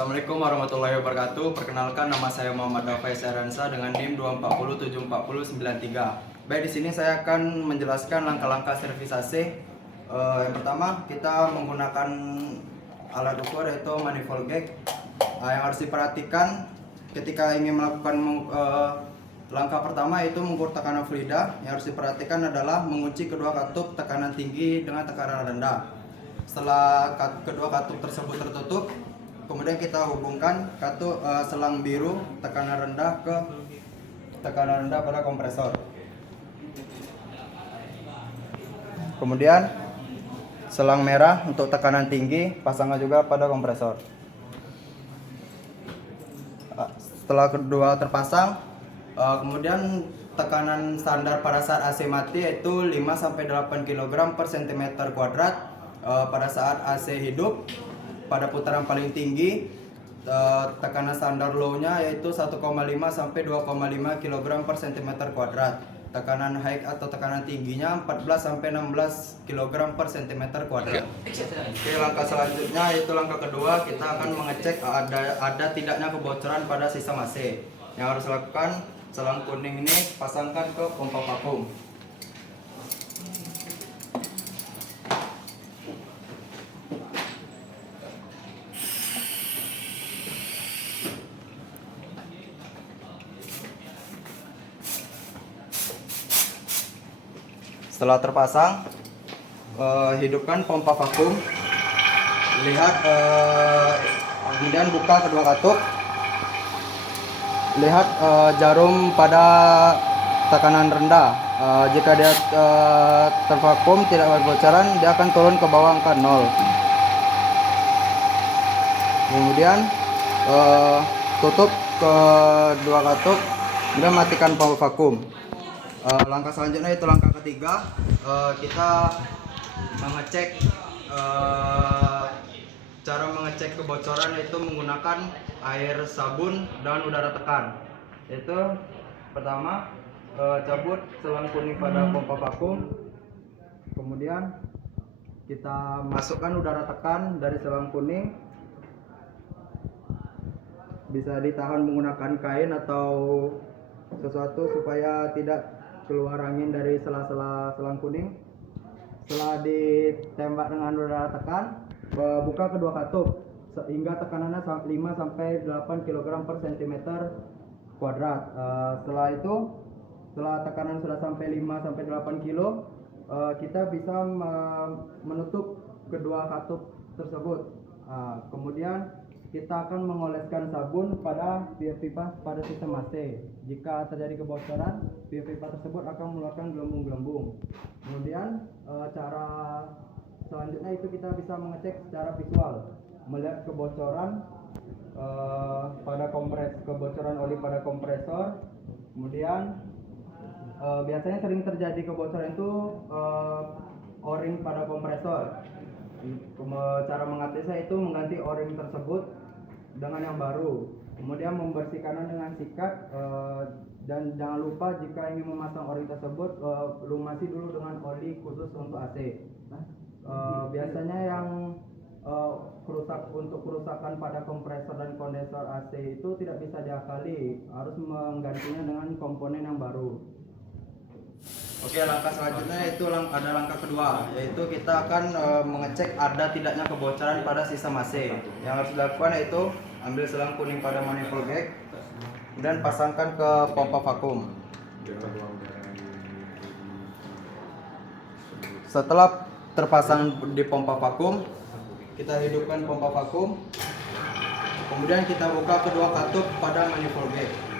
Assalamualaikum warahmatullahi wabarakatuh. Perkenalkan, nama saya Muhammad Dafai Syaransa dengan NIM 240744093. Baik, di sini saya akan menjelaskan langkah-langkah servis AC. Yang pertama, kita menggunakan alat ukur yaitu manifold gauge. Yang harus diperhatikan ketika ingin melakukan langkah pertama yaitu mengukur tekanan fluida. Yang harus diperhatikan adalah mengunci kedua katup tekanan tinggi dengan tekanan rendah. Setelah kedua katup tersebut tertutup, kemudian kita hubungkan selang biru tekanan rendah ke tekanan rendah pada kompresor. Kemudian selang merah untuk tekanan tinggi pasangkan juga pada kompresor. Setelah kedua terpasang, kemudian tekanan standar pada saat AC mati yaitu 5-8 kg per cm kuadrat. Pada saat AC hidup pada putaran paling tinggi, tekanan standar low-nya yaitu 1,5 sampai 2,5 kg per cm kuadrat. Tekanan high atau tekanan tingginya 14 sampai 16 kg per cm kuadrat. Oke, langkah selanjutnya yaitu langkah kedua, kita akan mengecek ada tidaknya kebocoran pada sistem AC. Yang harus dilakukan, selang kuning ini pasangkan ke pompa vakum. Setelah terpasang, hidupkan pompa vakum. Lihat, kemudian buka kedua katup. Lihat jarum pada tekanan rendah. Jika dia tervakum tidak berbocoran, dia akan turun ke bawah angka 0. Kemudian tutup kedua katup, kemudian matikan pompa vakum. Langkah selanjutnya itu langkah ketiga, kita mengecek cara mengecek kebocoran yaitu menggunakan air sabun dan udara tekan. Yaitu pertama, cabut selang kuning pada pompa vakum, kemudian kita masukkan udara tekan dari selang kuning. Bisa ditahan menggunakan kain atau sesuatu supaya tidak keluar angin dari sela-sela selang kuning. Setelah ditembak dengan udara tekan, buka kedua katup sehingga tekanannya 5 sampai 8 kg per cm kuadrat. Setelah tekanan sudah sampai 5 sampai 8 kg, kita bisa menutup kedua katup tersebut. Kemudian kita akan mengoleskan sabun pada pipa pada sistem AC. Jika terjadi kebocoran, pipa tersebut akan mengeluarkan gelembung-gelembung. Kemudian cara selanjutnya itu kita bisa mengecek secara visual, melihat kebocoran kebocoran oli pada kompresor. Kemudian biasanya sering terjadi kebocoran itu o-ring pada kompresor. Cara mengatasinya itu mengganti o-ring tersebut dengan yang baru, kemudian membersihkannya dengan sikat, dan jangan lupa jika ingin memasang o-ring tersebut, lumasi dulu dengan oli khusus untuk AC. Biasanya yang untuk kerusakan pada kompresor dan kondensor AC itu tidak bisa diakali, harus menggantinya dengan komponen yang baru. Oke, langkah selanjutnya itu ada langkah kedua, yaitu kita akan mengecek ada tidaknya kebocoran pada sistem AC. Yang harus dilakukan yaitu ambil selang kuning pada manifold gauge dan pasangkan ke pompa vakum. Setelah terpasang di pompa vakum, kita hidupkan pompa vakum. Kemudian kita buka kedua katup pada manifold gauge.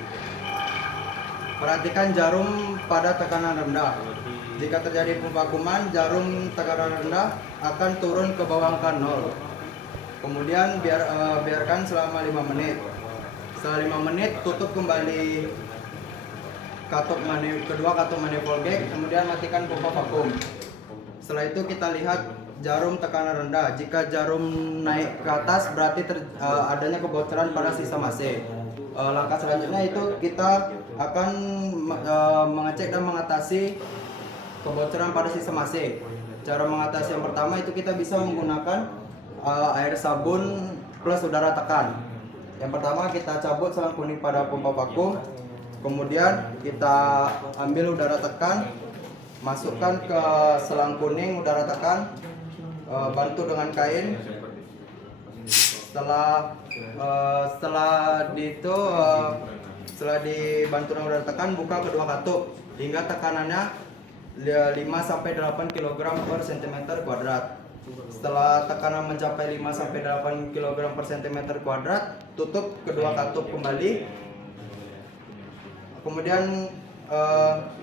Perhatikan jarum pada tekanan rendah. Jika terjadi pemvakuman, jarum tekanan rendah akan turun ke bawah angka 0. Kemudian biarkan selama 5 menit. Setelah 5 menit, tutup kembali kedua katup manifold gauge, kemudian matikan pompa vakum. Setelah itu kita lihat jarum tekanan rendah. Jika jarum naik ke atas, berarti adanya kebocoran pada sistem AC. Langkah selanjutnya itu kita akan mengecek dan mengatasi kebocoran pada sistem AC. Cara mengatasi yang pertama itu kita bisa menggunakan air sabun plus udara tekan. Yang pertama kita cabut selang kuning pada pompa vakum, kemudian kita ambil udara tekan, masukkan ke selang kuning udara tekan, bantu dengan kain. Setelah dibantu dengan udara tekan, buka kedua katup hingga tekanannya 5-8 kg per cm kuadrat. Setelah tekanan mencapai 5-8 kg per cm kuadrat, tutup kedua katup kembali. Kemudian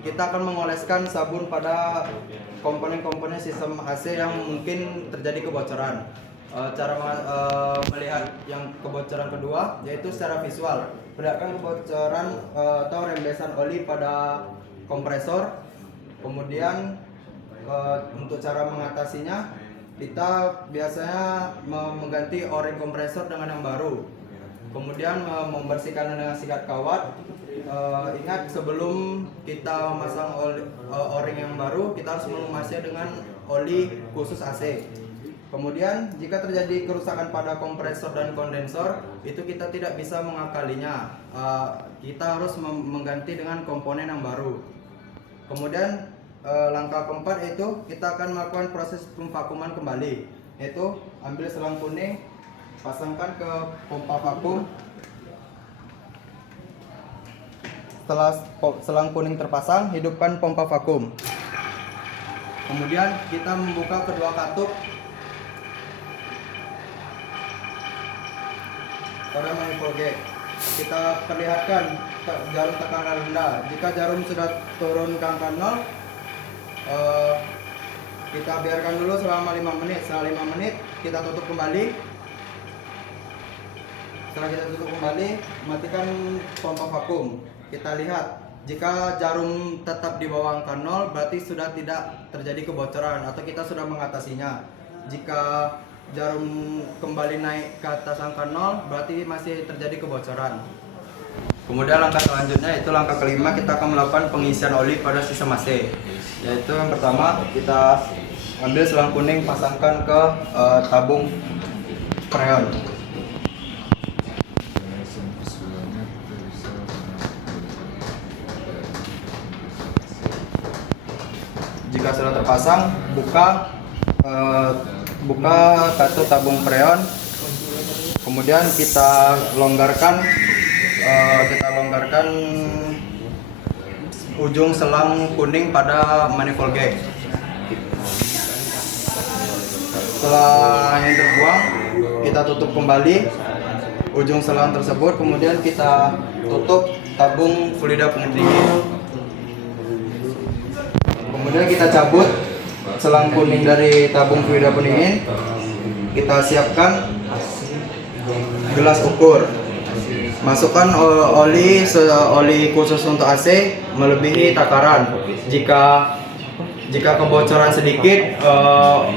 kita akan mengoleskan sabun pada komponen-komponen sistem AC yang mungkin terjadi kebocoran. Cara melihat yang kebocoran kedua yaitu secara visual. Perlihatkan kebocoran atau rembesan oli pada kompresor. Kemudian untuk cara mengatasinya, kita biasanya mengganti o-ring kompresor dengan yang baru. Kemudian membersihkan dengan sikat kawat. Ingat, sebelum kita memasang o-ring yang baru, kita harus melumasnya dengan oli khusus AC. Kemudian jika terjadi kerusakan pada kompresor dan kondensor, itu kita tidak bisa mengakalinya. Kita harus mengganti dengan komponen yang baru. Kemudian langkah keempat yaitu kita akan melakukan proses pemvakuman kembali, yaitu ambil selang kuning, pasangkan ke pompa vakum. Setelah selang kuning terpasang, hidupkan pompa vakum. Kemudian kita membuka kedua katup pada manifold gate. Kita perlihatkan jarum tekanan rendah. Jika jarum sudah turun ke angka 0, kita biarkan dulu selama 5 menit. Setelah 5 menit kita tutup kembali. Setelah kita tutup kembali, matikan pompa vakum. Kita lihat, jika jarum tetap di bawah angka 0, berarti sudah tidak terjadi kebocoran atau kita sudah mengatasinya. Jika jarum kembali naik ke atas angka 0, berarti masih terjadi kebocoran. Kemudian langkah selanjutnya yaitu langkah kelima, kita akan melakukan pengisian oli pada sistem AC. Yaitu yang pertama, kita ambil selang kuning, pasangkan ke tabung freon. Jika sudah terpasang, buka katup tabung freon. Kemudian kita longgarkan ujung selang kuning pada manifold gate. Setelah yang terbuang, kita tutup kembali ujung selang tersebut. Kemudian kita tutup tabung fluida pendingin. Kemudian kita cabut selang kuning dari tabung fluida pendingin. Kita siapkan gelas ukur. Masukkan oli khusus untuk AC melebihi takaran. Jika kebocoran sedikit,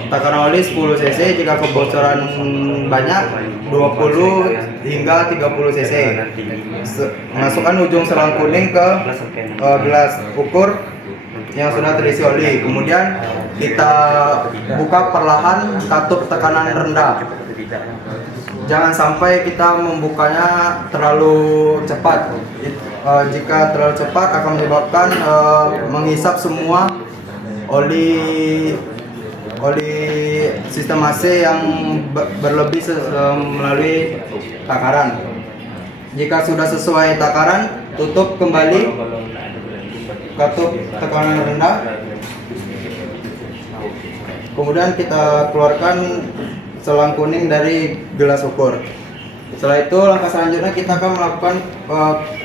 takaran oli 10 cc. Jika kebocoran banyak, 20 hingga 30 cc. Masukkan ujung selang kuning ke gelas ukur yang sudah terisi oli. Kemudian kita buka perlahan katup tekanan rendah. Jangan sampai kita membukanya terlalu cepat. Jika terlalu cepat akan menyebabkan menghisap semua oli sistem AC yang berlebih melalui takaran. Jika sudah sesuai takaran, tutup kembali katup tekanan rendah. Kemudian kita keluarkan selang kuning dari gelas ukur. Setelah itu langkah selanjutnya kita akan melakukan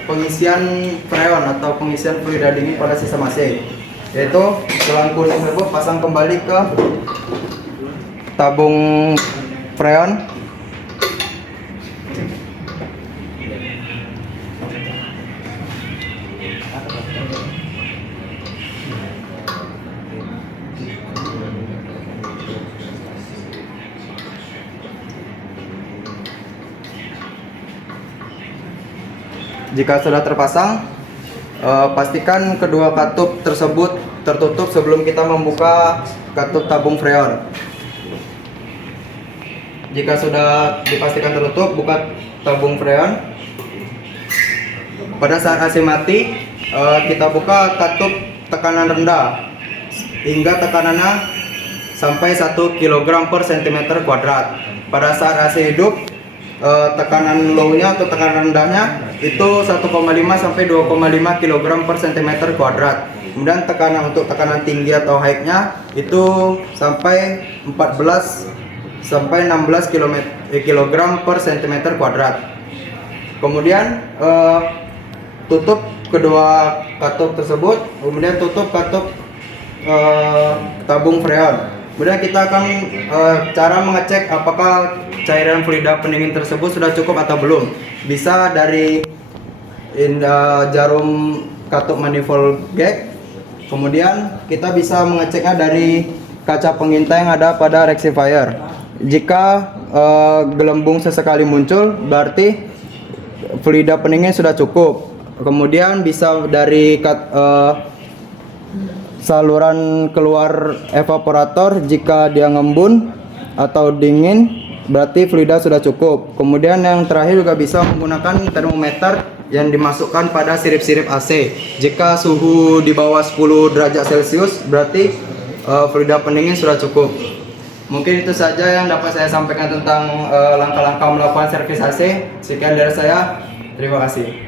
pengisian freon atau pengisian fluida dingin pada sistem AC. Yaitu selang kuning tersebut pasang kembali ke tabung freon. Jika sudah terpasang, pastikan kedua katup tersebut tertutup sebelum kita membuka katup tabung freon. Jika sudah dipastikan tertutup, buka tabung freon. Pada saat AC mati, kita buka katup tekanan rendah hingga tekanannya sampai 1 kg per cm kuadrat. Pada saat AC hidup, tekanan low-nya atau tekanan rendahnya itu 1,5 sampai 2,5 kg per cm kuadrat. Kemudian untuk tekanan tinggi atau high-nya itu sampai 14 sampai 16 kg per cm kuadrat. Kemudian tutup kedua katup tersebut, kemudian tutup katup tabung freon. Kemudian kita akan cara mengecek apakah cairan fluida pendingin tersebut sudah cukup atau belum. Bisa dari jarum katup manifold gag. Kemudian kita bisa mengeceknya dari kaca pengintai yang ada pada rectifier. Jika gelembung sesekali muncul, berarti fluida pendingin sudah cukup. Kemudian bisa dari saluran keluar evaporator, jika dia ngembun atau dingin, berarti fluida sudah cukup. Kemudian yang terakhir juga bisa menggunakan termometer yang dimasukkan pada sirip-sirip AC. Jika suhu di bawah 10 derajat Celcius, berarti fluida pendingin sudah cukup. Mungkin itu saja yang dapat saya sampaikan tentang langkah-langkah melakukan servis AC. Sekian dari saya. Terima kasih.